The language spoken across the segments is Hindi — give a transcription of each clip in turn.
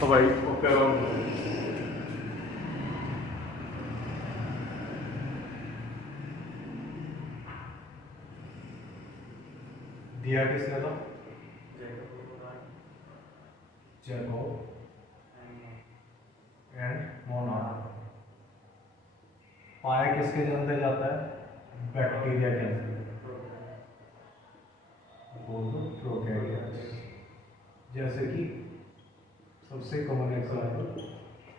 तो भाई ओके दिया किसने था? Jacob and Monod. पाया किसके अंदर जाता है? बैक्टीरिया के अंदर। प्रोकैरियोट्स, जैसे कि सबसे कॉमन एग्जाम्पल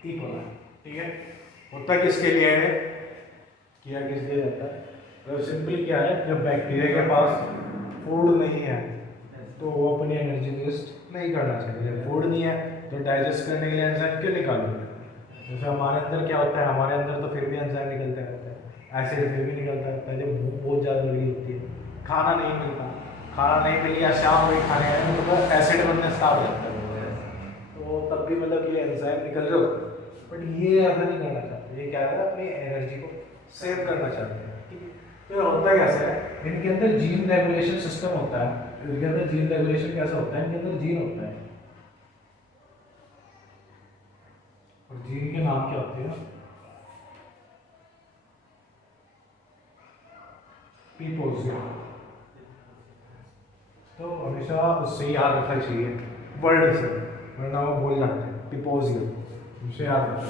इकोलाई। ठीक है, होता किसके लिए है? किया किस लिए जाता है? तो सिंपली क्या है, जब बैक्टीरिया के पास फूड नहीं है तो वो अपनी एनर्जी वेस्ट नहीं करना चाहिए। जब फूड नहीं है तो डाइजेस्ट करने के लिए एंजाइम क्यों निकालोगे? जैसे हमारे अंदर क्या होता है, हमारे अंदर तो फिर भी एंजाइम निकलते रहता है, एसिड फिर भी निकलता रहता है। जब भूख बहुत ज़्यादा लगी होती है, खाना नहीं मिलता, खाना नहीं मिल गया, शाम हुई खाने आए तो एसिड बनने स्टार्ट हो जाता है, तो तब भी मतलब ये एंजाइम निकल रहे होते हैं। बट ये ऐसा नहीं करना चाहते, ये क्या है, अपनी एनर्जी को सेव करना चाहते हैं। ठीक है, तो होता कैसा है, इनके अंदर जीन रेगुलेशन सिस्टम होता है। इनके अंदर जीन रेगुलेशन कैसा होता है? इनके अंदर जीन होता है और जीन के नाम क्या होते हैं? पीपोजिया। तो हमेशा उससे याद रखना चाहिए वर्ड से, वरना वो भूल जाते हैं। पीपोजिया उसे याद रखना।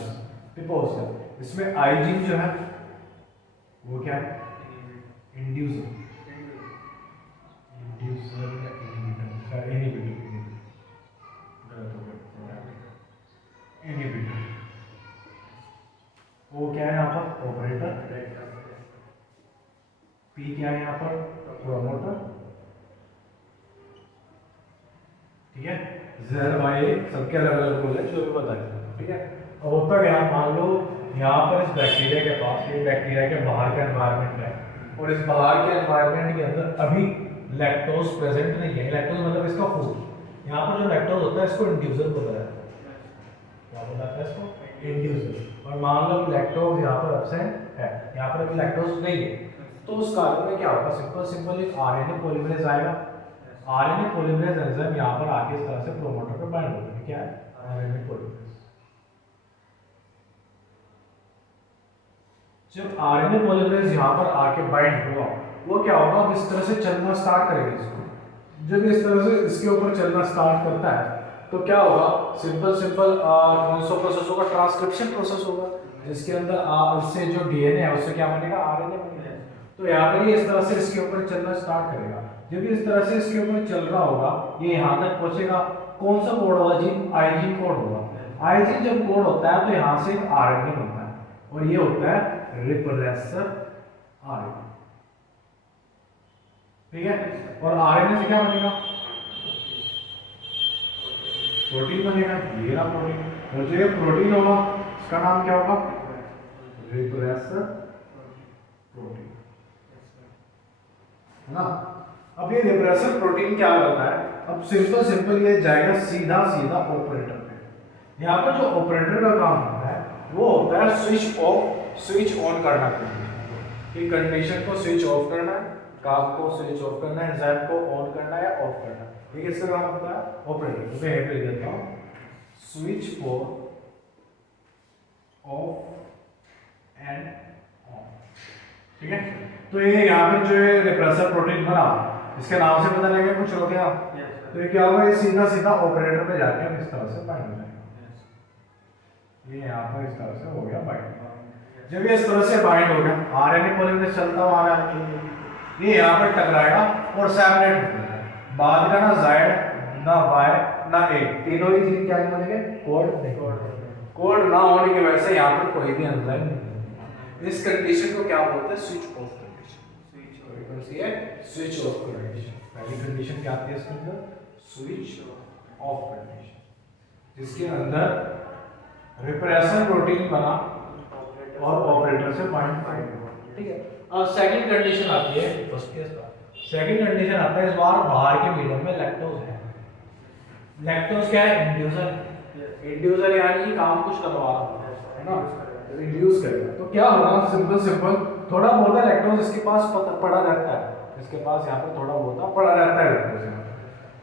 पीपोजिया, इसमें आई जीन जो है वो क्या है? इंड्यूसर। इंड्यूसर या इनहिबिटर, इनहिबिटर। वो क्या है यहाँ पर? ऑपरेटर। पी क्या है यहाँ पर? प्रोमोटर। ठीक है, जेड वाई सबके अलग अलग रोल है, जो भी बताइए। ठीक है, अब होता क्या, मान लो यहाँ पर इस बैक्टीरिया के पास, ये बैक्टीरिया के बाहर का एनवायरनमेंट है और इस बाहर के एनवायरनमेंट के अंदर अभी लैक्टोज प्रेजेंट नहीं है। लैक्टोज मतलब इसका फूड। यहाँ पर जो लैक्टोज होता है इसको इंड्यूसर बोला जाता है। क्या बोला जाता है इसको? इंड्यूसर। और मान लो लैक्टोज यहाँ पर एब्सेंट है, यहाँ पर अभी लैक्टोज नहीं है, तो उस कारण में क्या होगा? सिंपल एक आरएनए पॉलीमरेज आएगा। आरएनए पॉलीमरेज एंजाइम यहाँ पर आके इस तरह से प्रोमोटर पे बाइंड होता है। क्या है? RNA polymerase. जब आरएनए पॉलीमरेज यहाँ पर आके बाइंड होगा, वो क्या होगा? अब इस तरह से चलना स्टार्ट करेगा इसको। जब इस तरह से इसके ऊपर चलना स्टार्ट करता है तो क्या होगा? सिंपल कौन सा प्रोसेस होगा? ट्रांसक्रिप्शन प्रोसेस होगा, जिसके अंदर उससे जो डीएनए है उससे क्या बनेगा? आरएनए बनेगा। तो यहाँ पर ये इस तरह से इसके ऊपर चलना स्टार्ट करेगा। जब इस तरह से इसके ऊपर चल रहा होगा, ये यहाँ तक पहुंचेगा। कौन सा कोड होगा? जीन आई जीन कोड होगा। आई जीन जब कोड होता है तो यहाँ से एक आरएनए बनता है और ये होता है रिप्रेसर आरएनए। ठीक है, और आरएनए से क्या बनेगा? प्रोटीन बनेगा। ये रहा प्रोटीन, और जो ये प्रोटीन होगा इसका नाम क्या होगा? रिप्रेसर प्रोटीन, है ना। अब ये रिप्रेसर प्रोटीन क्या करता है? अब सिंपल ये जाएगा सीधा ऑपरेटर पे। यहाँ पर जो ऑपरेटर का काम होता है वो होता है स्विच ऑफ, स्विच ऑन करना। कि कंडीशन को स्विच ऑफ करना है, काम को स्विच ऑफ करना है, एंजाइम को ऑन करना है या ऑफ करना है। ये किसका काम होता है? ऑपरेटर। मैं यहाँ पे लिख देता हूँ, switch for of and on. ठीक है, तो ये यहाँ पे जो है रिप्रेसर प्रोटीन बना, इसके नाम से पता लगेगा कुछ हो गया। तो ये क्या होगा? ये सीधा ऑपरेटर पे जाके हम इस तरह से बाइंड हो जाएगा। ये यहाँ पर इस तरह से हो गया बाइंड। जब ये इस तरह से बाइंड हो गया, आरएनए पॉलीमरेज चलता हुआ आ रहा है, ये यहाँ पर टकराएगा और सेपरेट हो जाएगा। बाद का ना जेड ना वाई ना ए, तीनों ही जीन क्या बनेंगे? कोड। कोड ना होने की वजह से यहाँ पर कोई भी एंजाइम नहीं। इस कंडीशन को क्या बोलते हैं? Switch off condition. Switch off condition. पहली कंडीशन क्या आती है इसके अंदर? स्विच ऑफ कंडीशन, जिसके अंदर रिप्रेसर प्रोटीन बना और ऑपरेटर से बाइंड करेगा। ठीक है, अब सेकंड कंडीशन आती है। फर्स्ट केस का सेकंड कंडीशन आता है, इस बार बाहर के मीडियम में लैक्टोज है। लैक्टोज क्या है? इंड्यूसर। इंड्यूसर यानी काम कुछ करवा रहा है ना, इंड्यूस करेगा। तो क्या होगा? सिंपल थोड़ा बहुत है लैक्टोज इसके पास पड़ा रहता है, इसके पास यहाँ पे थोड़ा बहुत पड़ा रहता है लैक्टोज।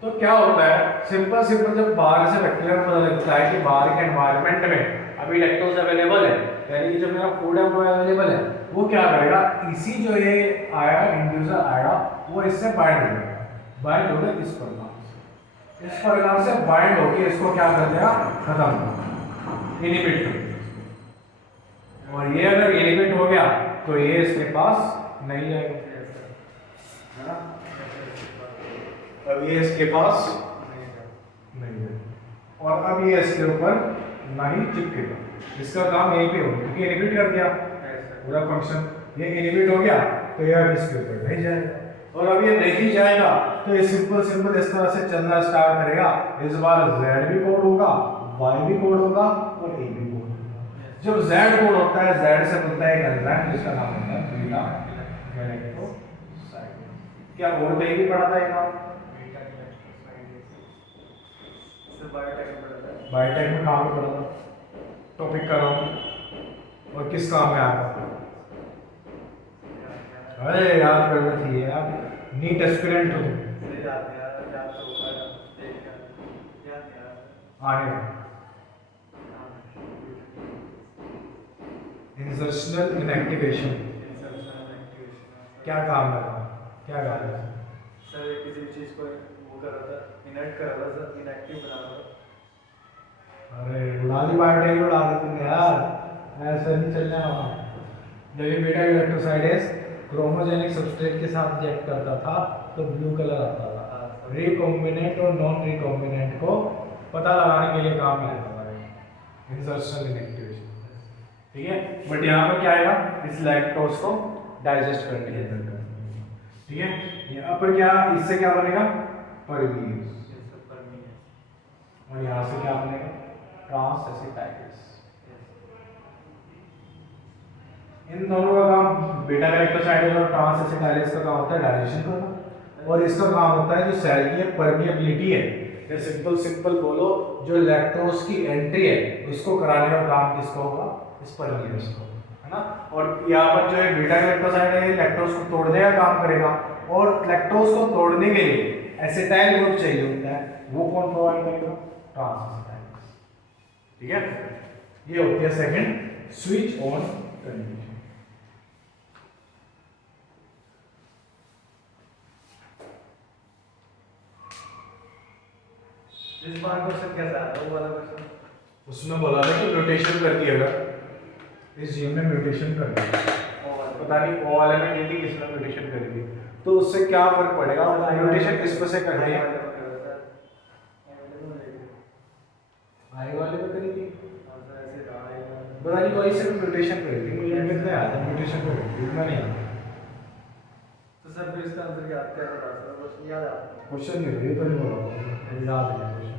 तो क्या होता है, सिंपल सिंपल जब बाहर से बैक्टीरिया को पता लगता है कि बाहर के एनवायरनमेंट में अभी लैक्टोज अवेलेबल है, यानी कि जो मेरा फूड है वो अवेलेबल है, वो क्या करेगा, इसी जो ये आया इंड्यूसर आएगा वो इससे बाइंड हो जाएगा, बाइंड होगा इस प्रकार से बाइंड होकर इसको क्या कर देगा, खत्म, इनिबिट कर देगा। और ये अगर इनिबिट हो गया तो ये इसके पास नहीं जाएगा, है ना, अब ये इसके पास नहीं है, और अब ये इसके ऊपर नहीं चिपकेगा, इसका काम यहीं पे होगा क्योंकि इनिबिट कर दिया पूरा फंक्शन, ये इनिबिट हो गया तो ये अब इसके ऊपर नहीं जाएगा, और अब ये नहीं जाएगा तो ये सिंपल सिंपल इस तरह से चलना स्टार्ट करेगा, इस बार Z भी कोड होगा, Y भी कोड होगा और A भी कोड होगा। जब Z कोड होता है, Z से बनता है एक एंजाइम जिसका नाम होता है बीटा गैलेक्टोसाइड। क्या और कहीं भी पढ़ा था ये नाम? बायोटेक में कहाँ पे पढ़ा था? टॉपिक कर रहा हूँ, और किस काम में आता? अरे याद करना चाहिए यार, नीट एस्पिरेंट हो तुम। आगे इंसर्शनल इनएक्टिवेशन, क्या काम है, क्या काम है सर? किसी चीज को वो कर रहा था, इनएक्ट कर रहा था सर, इनएक्टिव बना रहा था। अरे उड़ा दी बायोटेक, उड़ा दी तुमने यार, ऐसा नहीं चलना वहाँ। जब ये बीटा गैलेक्टोसाइडेस क्रोमोजेनिक सबस्ट्रेट के साथ रिएक्ट करता था तो ब्लू कलर आता था, रिकॉम्बिनेंट और नॉन रिकॉम्बिनेंट को पता लगाने के लिए काम में आता है इंसर्शनल इनएक्टिवेशन, ठीक है। बट यहाँ पर क्या आएगा, इस लैक्टोज को डाइजेस्ट करने के लिए, ठीक है। यहाँ पर क्या, इससे क्या बनेगा, परमीज, और यहाँ से क्या बनेगा, ट्रांसएसिटाइलेस। इन दोनों का काम, बीटा गैलेक्टोसाइडेस और ट्रांसएसिटाइलेस का काम होता है डाइजेशन करना, और इसका काम होता है जो सेल की परमिएबिलिटी है, या सिंपल सिंपल बोलो जो लैक्टोज की एंट्री है उसको कराने का काम किसका होगा, इस परमिएबिलिटी को, है ना। और यहाँ पर जो है बीटा गैलेक्टोसाइड है लैक्टोज को तोड़ने का काम करेगा, और लैक्टोज को तोड़ने के लिए एसिटाइल ग्रुप चाहिए होता है, वो कौन प्रोवाइड करेगा, ट्रांसएसिटाइलेस, ठीक है। ये होती है सेकंड स्विच ऑन कंडीशन। इस बार क्वेश्चन कैसा है, वो वाला क्वेश्चन? उसमें बोला था कि म्यूटेशन कर दिएगा, इस जीन में म्यूटेशन कर दिया, पता नहीं ओ वाले में नहीं थी, किसने म्यूटेशन कर दी, तो उससे क्या फर्क पड़ेगा, म्यूटेशन किस पे से कर दिया, आई वाले में करी थी, पता नहीं कोई से म्यूटेशन कर दी, मुझे कितने याद है म्यूटेशन कर दी, इतना नहीं याद। तो सर फिर इसका आंसर क्या क्या था सर? क्वेश्चन याद है आपको? क्वेश्चन नहीं ये तो नहीं बोला, याद है क्वेश्चन।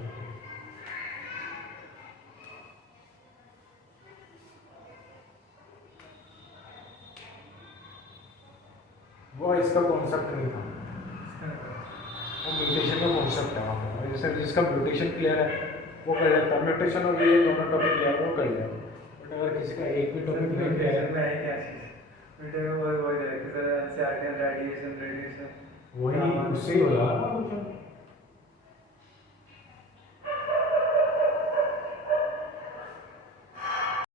वो इसका कॉन्सेप्ट नहीं था, वो म्यूटेशन का कॉन्सेप्ट है वहाँ पर, जैसे जिसका म्यूटेशन क्लियर है वो कर लेता है, म्यूटेशन और ये दोनों टॉपिक क्लियर वो कर लेगा, बट अगर किसी का एक भी टॉपिक नहीं क्लियर है, में है क्या चीज? म्यूटेशन वो है कि सर एनसीईआरटी रेडिएशन वही उससे ही हो रहा है ना।